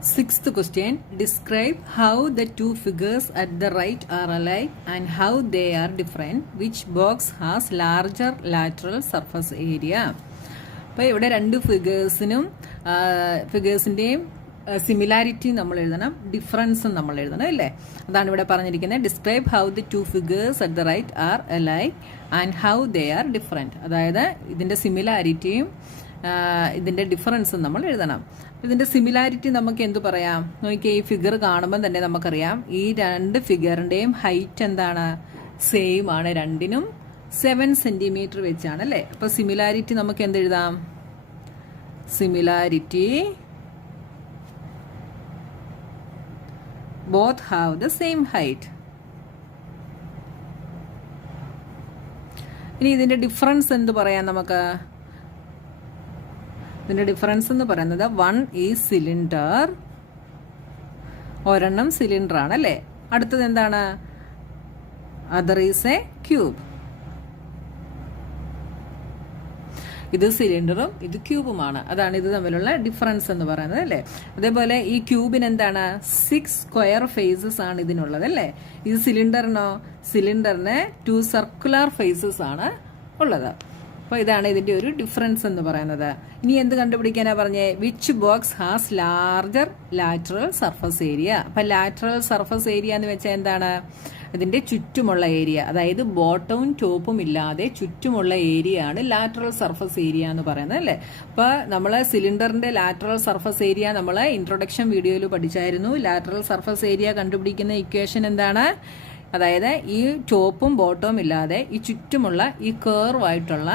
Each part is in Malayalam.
Sixth question. Describe how the two figures at the right are alike and how they are different. Which box has larger lateral surface area? അപ്പോൾ ഇവിടെ രണ്ട് ഫിഗേഴ്സിൻ്റെയും സിമിലാരിറ്റി നമ്മൾ എഴുതണം, ഡിഫറൻസും നമ്മൾ എഴുതണം അല്ലേ. അതാണ് ഇവിടെ പറഞ്ഞിരിക്കുന്നത്. Describe how the two figures at the right are alike and how they are different. അതായത് ഇതിൻ്റെ സിമിലാരിറ്റിയും ഇതിൻ്റെ ഡിഫറൻസും നമ്മൾ എഴുതണം. ഇതിൻ്റെ സിമിലാരിറ്റി നമുക്ക് എന്തു പറയാം? നോക്കിയാൽ ഈ ഫിഗർ കാണുമ്പോൾ തന്നെ നമുക്കറിയാം ഈ രണ്ട് ഫിഗറിൻ്റെയും ഹൈറ്റ് എന്താണ്? സെയിം ആണ്. രണ്ടിനും 7 സെൻറ്റിമീറ്റർ വെച്ചാണ് അല്ലേ. അപ്പോൾ സിമിലാരിറ്റി നമുക്ക് എന്തെഴുതാം? Similarity both have the same height. ഇനി ഇതിൻ്റെ ഡിഫറൻസ് എന്ത് പറയാം നമുക്ക്? ഇതിൻ്റെ ഡിഫറൻസ് എന്ന് പറയുന്നത് 1 ഈസ് സിലിണ്ടർ, ഒരെണ്ണം സിലിണ്ടർ ആണ് അല്ലേ. അടുത്തത് എന്താണ്? Other is A cube. ഇത് സിലിണ്ടറും ഇത് ക്യൂബുമാണ്. അതാണ് ഇത് തമ്മിലുള്ള ഡിഫറൻസ് എന്ന് പറയുന്നത് അല്ലേ. അതേപോലെ ഈ ക്യൂബിന് എന്താണ്? 6 സ്ക്വയർ ഫേസസ് ആണ് ഇതിനുള്ളത് അല്ലേ. ഇത് സിലിണ്ടറിനോ? സിലിണ്ടറിന് 2 സർക്കുലർ ഫേസസ് ആണ് ഉള്ളത്. അപ്പോൾ ഇതാണ് ഇതിൻ്റെ ഒരു ഡിഫറൻസ് എന്ന് പറയുന്നത്. ഇനി എന്ത് കണ്ടുപിടിക്കാനാ പറഞ്ഞേ? Which box has larger lateral surface area. അപ്പം ലാറ്ററൽ സർഫസ് ഏരിയ എന്ന് വെച്ചാൽ എന്താണ്? ഇതിൻ്റെ ചുറ്റുമുള്ള ഏരിയ, അതായത് ബോട്ടവും ടോപ്പും ഇല്ലാതെ ചുറ്റുമുള്ള ഏരിയ ആണ് ലാറ്ററൽ സർഫസ് ഏരിയ എന്ന് പറയുന്നത് അല്ലേ. അപ്പോൾ നമ്മൾ സിലിണ്ടറിൻ്റെ ലാറ്ററൽ സർഫസ് ഏരിയ നമ്മൾ ഇൻട്രൊഡക്ഷൻ വീഡിയോയിൽ പഠിച്ചായിരുന്നു. ലാറ്ററൽ സർഫസ് ഏരിയ കണ്ടുപിടിക്കുന്ന ഇക്വേഷൻ എന്താണ്? അതായത് ഈ ടോപ്പും ബോട്ടവും ഇല്ലാതെ ഈ ചുറ്റുമുള്ള ഈ കേർവായിട്ടുള്ള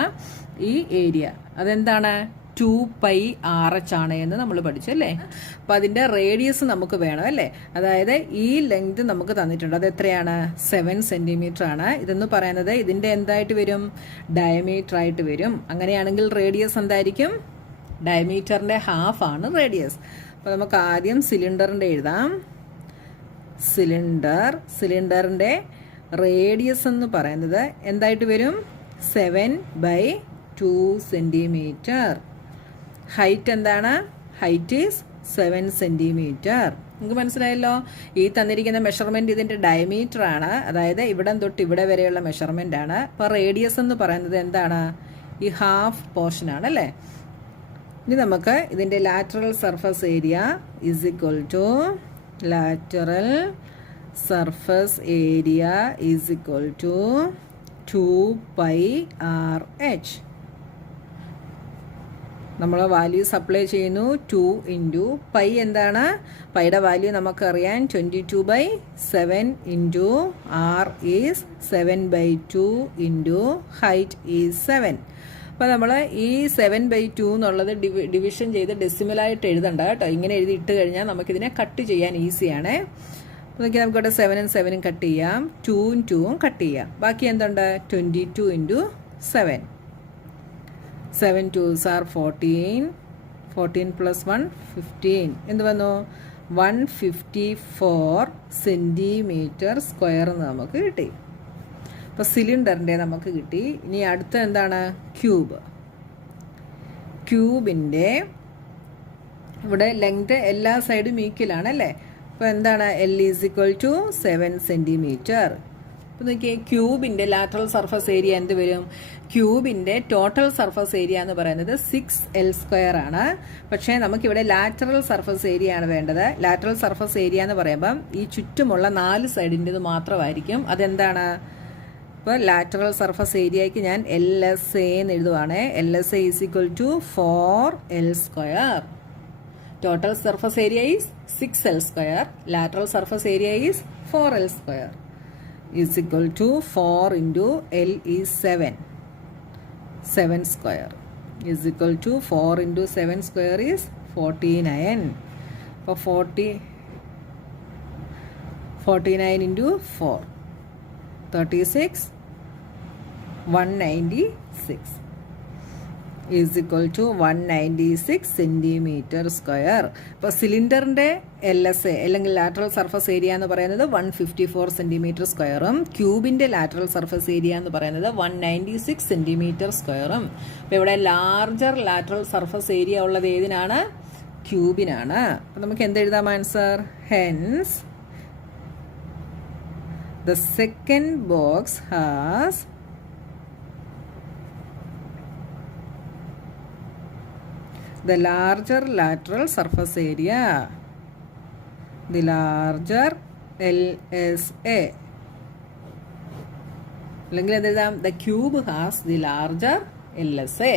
ഈ ഏരിയ അതെന്താണ്? 2πRH ആണ് എന്ന് നമ്മൾ പഠിച്ചു അല്ലേ. അപ്പോൾ അതിൻ്റെ റേഡിയസ് നമുക്ക് വേണം അല്ലേ. അതായത് ഈ ലെങ്ത് നമുക്ക് തന്നിട്ടുണ്ട്. അത് എത്രയാണ്? 7 സെൻറ്റിമീറ്റർ ആണ്. ഇതെന്ന് പറയുന്നത് ഇതിൻ്റെ എന്തായിട്ട് വരും? ഡയമീറ്റർ ആയിട്ട് വരും. അങ്ങനെയാണെങ്കിൽ റേഡിയസ് എന്തായിരിക്കും? ഡയമീറ്ററിൻ്റെ ഹാഫ് ആണ് റേഡിയസ്. അപ്പോൾ നമുക്ക് ആദ്യം സിലിണ്ടറിൻ്റെ എഴുതാം. സിലിണ്ടറിൻ്റെ റേഡിയസ് എന്ന് പറയുന്നത് എന്തായിട്ട് വരും? 7/2 സെൻറ്റിമീറ്റർ. ഹൈറ്റ് എന്താണ്? Height is 7 centimetre. നിങ്ങൾക്ക് മനസ്സിലായല്ലോ. ഈ തന്നിരിക്കുന്ന മെഷർമെൻറ്റ് ഇതിൻ്റെ ഡയമീറ്റർ ആണ്. അതായത് ഇവിടം തൊട്ട് ഇവിടെ വരെയുള്ള മെഷർമെൻ്റ് ആണ്. അപ്പോൾ റേഡിയസ് എന്ന് പറയുന്നത് എന്താണ്? ഈ ഹാഫ് പോർഷൻ ആണ് അല്ലേ. ഇനി നമുക്ക് ഇതിൻ്റെ lateral surface area is equal to lateral surface area is equal to 2πRH. നമ്മൾ വാല്യൂ സപ്ലൈ ചെയ്യുന്നു. 2 ഇൻറ്റു പൈ എന്താണ്? പൈയുടെ വാല്യൂ നമുക്കറിയാം 22/7 into R is 7/2 into height is 7. അപ്പോൾ നമ്മൾ ഈ 7/2 എന്നുള്ളത് ഡിവിഷൻ ചെയ്ത് ഡെസിമലായിട്ട് എഴുതണ്ട കേട്ടോ. ഇങ്ങനെ എഴുതി ഇട്ട് കഴിഞ്ഞാൽ നമുക്കിതിനെ കട്ട് ചെയ്യാൻ ഈസിയാണ്. അപ്പോൾ നമുക്കിവിടെ 7ഉം 7ഉം കട്ട് ചെയ്യാം, 2ഉം 2ഉം കട്ട് ചെയ്യാം. ബാക്കി എന്തുണ്ട്? 22 ഇൻറ്റു 7. 7 2s are 14. 14 + 1 15. എന്ത് വന്നു? 154 സെൻറ്റിമീറ്റർ സ്ക്വയർ എന്ന് നമുക്ക് കിട്ടി. അപ്പോൾ സിലിണ്ടറിൻ്റെ നമുക്ക് കിട്ടി. ഇനി അടുത്ത എന്താണ്? ക്യൂബിൻ്റെ ഇവിടെ ലെങ്ത് എല്ലാ സൈഡും ഈക്വലാണ് അല്ലേ. അപ്പോൾ എന്താണ്? L is equal to 7 centimetre. അപ്പോൾ നോക്കിയേ, ക്യൂബിൻ്റെ ലാറ്ററൽ സർഫസ് ഏരിയ എന്ത് വരും? ക്യൂബിൻ്റെ ടോട്ടൽ സർഫസ് ഏരിയ എന്ന് പറയുന്നത് 6L² ആണ്. പക്ഷേ നമുക്കിവിടെ ലാറ്ററൽ സർഫസ് ഏരിയ ആണ് വേണ്ടത്. ലാറ്ററൽ സർഫസ് ഏരിയ എന്ന് പറയുമ്പം ഈ ചുറ്റുമുള്ള 4 സൈഡിൻ്റെത് മാത്രമായിരിക്കും. അതെന്താണ്? ഇപ്പോൾ ലാറ്ററൽ സർഫസ് ഏരിയയ്ക്ക് ഞാൻ LSA എന്ന് എഴുതുവാണ്. LSA is equal to 4L². Total surface area is 6L². Lateral surface area is 4L² is equal to 4 into L is 7. 7 square is equal to 4 into 7 square is 49. അപ്പോൾ 49 into 4 36. 196 is equal to 196 centimetre square. ഇപ്പോൾ സിലിണ്ടറിൻ്റെ LSA അല്ലെങ്കിൽ ലാറ്ററൽ സർഫസ് ഏരിയ എന്ന് പറയുന്നത് 154 സെൻറ്റിമീറ്റർ സ്ക്വയറും ക്യൂബിൻ്റെ ലാറ്ററൽ സർഫസ് ഏരിയ എന്ന് പറയുന്നത് 196 സെൻറ്റിമീറ്റർ സ്ക്വയറും. അപ്പോൾ ഇവിടെ ലാർജർ ലാറ്ററൽ സർഫസ് ഏരിയ ഉള്ളത് ഏതിനാണ്? ക്യൂബിനാണ്. അപ്പം നമുക്ക് എന്തെഴുതാം answer? Hence the second box has the larger lateral surface area, the larger LSA. അല്ലെങ്കിൽ എന്തെഴുതാം? the cube has the larger LSA.